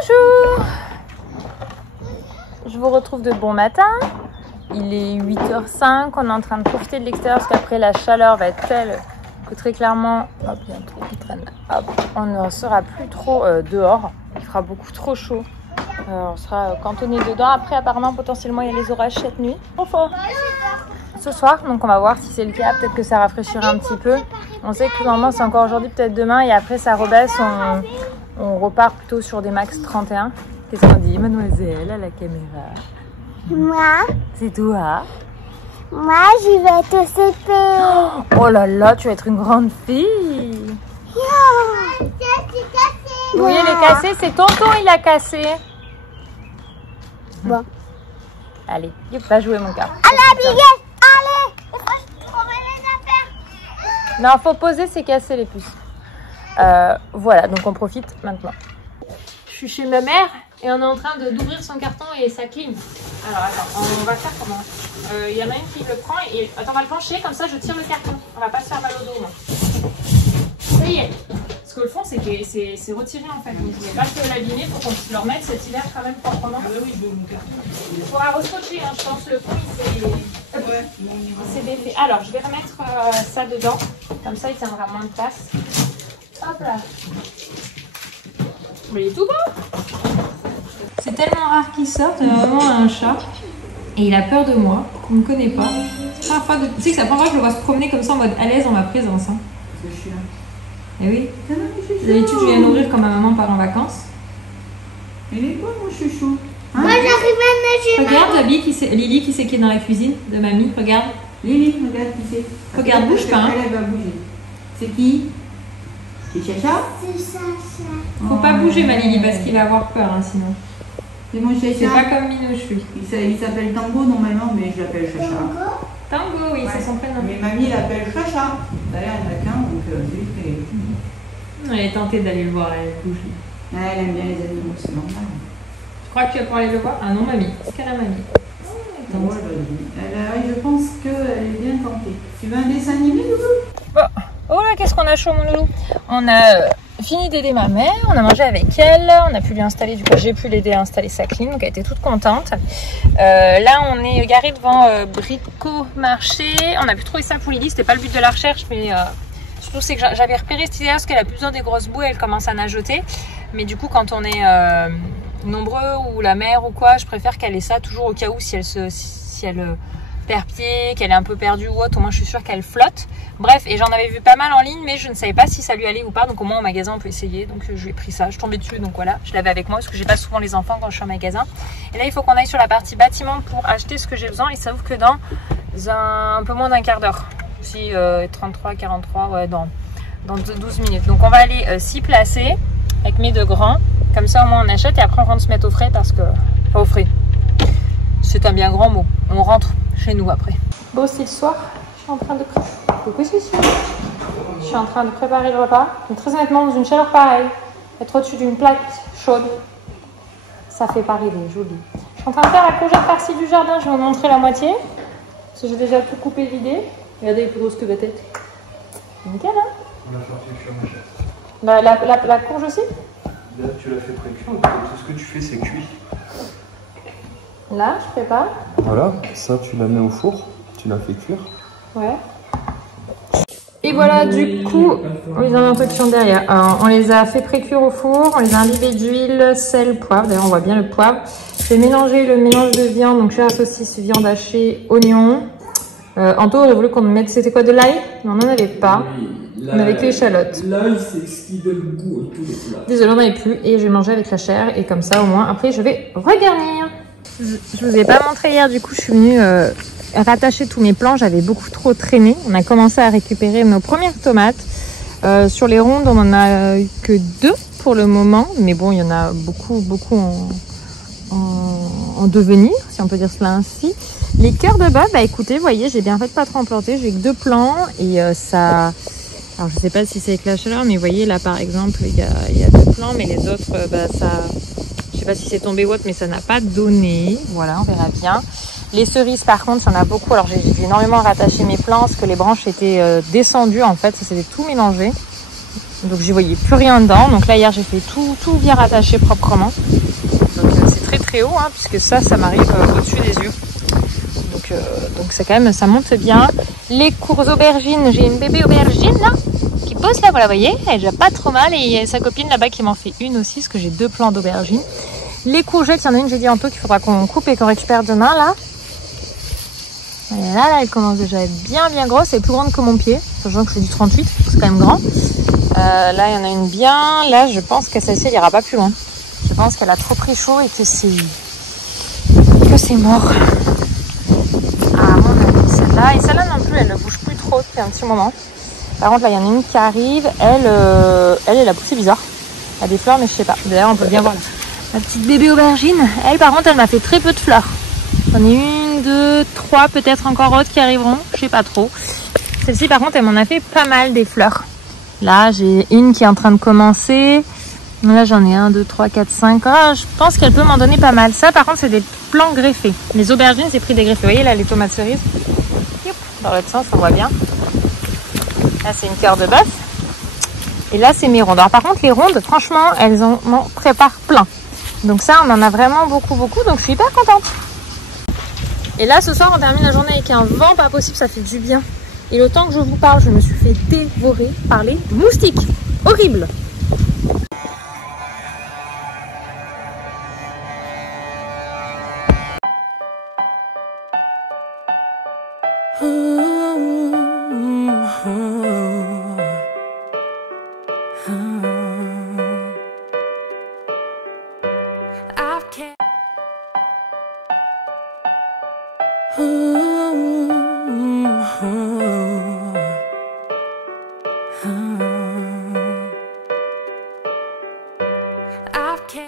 Bonjour. Je vous retrouve de bon matin. Il est 8h05, on est en train de profiter de l'extérieur parce qu'après la chaleur va être telle que très clairement, hop, il y a un truc qui traîne, hop, on ne sera plus trop dehors. Il fera beaucoup trop chaud. On sera cantonné dedans. Après apparemment potentiellement il y a les orages cette nuit. Enfin, ce soir, donc on va voir si c'est le cas. Peut-être que ça rafraîchira un petit peu. On sait que normalement c'est encore aujourd'hui, peut-être demain, et après ça rebaisse. On repart plutôt sur des max 31. Qu'est-ce qu'on dit, mademoiselle, à la caméra? Moi, C'est toi? moi, j'y vais te CP. Oh là là, tu vas être une grande fille. Oui, il est cassé, c'est tonton, il a cassé. Bon. Allez, va jouer mon gars. Allez, Biguette, allez. Non, faut poser, c'est cassé les puces. Voilà, donc on profite maintenant. Je suis chez ma mère et on est en train d'ouvrir son carton et sa clim. Alors attends, on va faire comment? Il y en a une qui le prend et attends, on va le pencher, comme ça je tire le carton. On va pas se faire mal au dos. Moi. Ça y est. Parce que le fond c'est retiré en fait. Donc je voulais pas se l'abîmer, faut qu'on le remette cet hiver quand même proprement. Il faudra rescotcher, hein, je pense le fond il s'est défait. Alors je vais remettre ça dedans, comme ça il tiendra moins de place. Hop là. Mais il est tout beau. C'est tellement rare qu'il sorte, vraiment un chat. Et il a peur de moi, il ne me connaît pas. Tu sais que c'est la première fois que je le vois se promener comme ça en mode à l'aise en ma présence. Hein. C'est chiant. Eh oui. D'habitude, je viens nourrir quand ma maman part en vacances. Il est quoi mon chouchou? Hein? Moi, j'arrive à nager. Regarde Lily qui est dans la cuisine de mamie, regarde. Lily, regarde qui c'est. Regarde, bouge pas. Hein. Elle va bouger. C'est qui? C'est Chacha? C'est ça. Faut pas bouger ma Lily parce qu'il va avoir peur hein, sinon. C'est mon Chacha. C'est pas comme Minouche lui. Il s'appelle Tango normalement, mais je l'appelle Chacha. Tango, oui, c'est son prénom. Mais mamie l'appelle Chacha. D'ailleurs, il n'y en a qu'un, donc Elle est tentée d'aller le voir, elle bouge. elle aime bien les animaux, c'est normal. Tu crois que tu vas pouvoir aller le voir? Ah non, mamie. C'est qu'à la mamie. Je pense qu'elle est bien tentée. Tu veux un dessin animé, Loulou? Bon. Oh là, qu'est-ce qu'on a chaud, mon loulou. On a fini d'aider ma mère, on a mangé avec elle, on a pu lui installer, du coup j'ai pu l'aider à installer sa clim, donc elle était toute contente. Là, on est garé devant Bricomarché. On a pu trouver ça pour Lily, c'était pas le but de la recherche, mais surtout c'est que j'avais repéré cette idée parce qu'elle a plus besoin des grosses bouées, elle commence à nageoter. Mais du coup, quand on est nombreux ou la mère ou quoi, je préfère qu'elle ait ça toujours au cas où si elle perd pied, qu'elle est un peu perdue ou autre, au moins je suis sûre qu'elle flotte. Bref, et j'en avais vu pas mal en ligne, mais je ne savais pas si ça lui allait ou pas, donc au moins au magasin on peut essayer, donc je lui ai pris ça, je suis tombée dessus, donc voilà, je l'avais avec moi parce que j'ai pas souvent les enfants quand je suis en magasin. Et là il faut qu'on aille sur la partie bâtiment pour acheter ce que j'ai besoin, et ça ouvre que dans un peu moins d'un quart d'heure, si 33, 43, ouais, dans 12 minutes. Donc on va aller s'y placer avec mes deux grands, comme ça au moins on achète et après on rentre se mettre au frais parce que, pas au frais, c'est un bien grand mot, on rentre chez nous après. Bon, c'est le soir, je suis en train de Je suis en train de préparer le repas. Mais très honnêtement, dans une chaleur pareille, être au-dessus d'une plaque chaude, ça fait pas rêver, je vous le dis. Je suis en train de faire la courgette farcie du jardin, je vais vous montrer la moitié. Parce que j'ai déjà tout coupé vidé. Regardez, elle est plus grosse que ma tête. Nickel, hein? On a sorti le sur ma chaise. La courge aussi? Là, tu l'as fait pré-cuire, tout ce que tu fais, c'est cuit. Là, je prépare. Voilà, ça, tu la mets au four, tu la fais cuire. Ouais. Et voilà, du coup, ils ont un truc qui sont derrière. Alors, on les a fait pré-cuire au four, on les a imbibés d'huile, sel, poivre. D'ailleurs, on voit bien le poivre. J'ai mélangé le mélange de viande, donc chair à saucisse, viande hachée, oignon. Anto aurait voulu qu'on mette, c'était quoi, de l'ail? Mais on n'en avait pas. On n'avait que échalotes. L'ail, c'est ce qui donne goût à tous les plats. Désolée, on n'en avait plus et j'ai mangé avec la chair. Et comme ça, au moins, après, je vais regarnir. Je vous ai pas montré hier, du coup, je suis venue rattacher tous mes plants. J'avais beaucoup trop traîné. On a commencé à récupérer nos premières tomates. Sur les rondes, on en a eu que 2 pour le moment. Mais bon, il y en a beaucoup en devenir, si on peut dire cela ainsi. Les cœurs de bœuf, bah écoutez, vous voyez, j'ai bien fait de pas trop en planter. J'ai que 2 plants et ça... Alors, je sais pas si c'est avec la chaleur, mais vous voyez, là, par exemple, il y a 2 plants, mais les autres, bah, ça... Je sais pas si c'est tombé ou autre, mais ça n'a pas donné. Voilà, on verra bien. Les cerises, par contre, il y en a beaucoup. Alors, j'ai dû énormément rattacher mes plants parce que les branches étaient descendues, en fait. Ça s'était tout mélangé. Donc j'y voyais plus rien dedans. Donc là hier j'ai fait tout bien rattaché proprement. Donc c'est très haut hein, puisque ça m'arrive au-dessus des yeux. Donc c'est quand même, ça monte bien. Les courges aubergines, j'ai une bébé aubergine là qui pose là, voilà, vous voyez, elle est déjà pas trop mal et il y a sa copine là-bas qui m'en fait une aussi parce que j'ai 2 plants d'aubergines. Les courgettes, il y en a une, j'ai dit Anto qu'il faudra qu'on coupe et qu'on récupère demain là. Et là, elle commence déjà à être bien grosse, elle est plus grande que mon pied, sachant que je fais du 38, c'est quand même grand. Là, il y en a une bien, là je pense que celle-ci elle ira pas plus loin. Je pense qu'elle a trop pris chaud et que c'est mort. À mon avis, celle-là, et celle-là non plus, elle ne bouge plus trop depuis un petit moment. Par contre, là, il y en a une qui arrive, elle a poussé bizarre. Elle a des fleurs, mais je sais pas. D'ailleurs, on peut bien voir la petite bébé aubergine. Elle, par contre, elle m'a fait très peu de fleurs. J'en ai 1, 2, 3, peut-être encore autres qui arriveront. Je sais pas trop. Celle-ci, par contre, elle m'en a fait pas mal des fleurs. Là, j'ai une qui est en train de commencer. Là, j'en ai 1, 2, 3, 4, 5. Ah, je pense qu'elle peut m'en donner pas mal. Ça, par contre, c'est des plants greffés. Les aubergines, c'est pris des greffés. Vous voyez, là, les tomates cerises. Dans l'autre sens, on voit bien. Là, c'est une cœur de bœuf. Et là, c'est mes rondes. Alors, par contre, les rondes, franchement, elles m'en préparent plein. Donc ça, on en a vraiment beaucoup. Donc, je suis hyper contente. Et là, ce soir, on termine la journée avec un vent pas possible. Ça fait du bien. Et le temps que je vous parle, je me suis fait dévorer par les moustiques. Horrible. I've